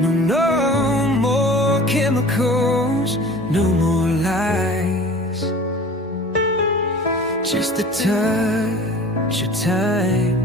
No, no more chemicals, no more lies. Just a touch of time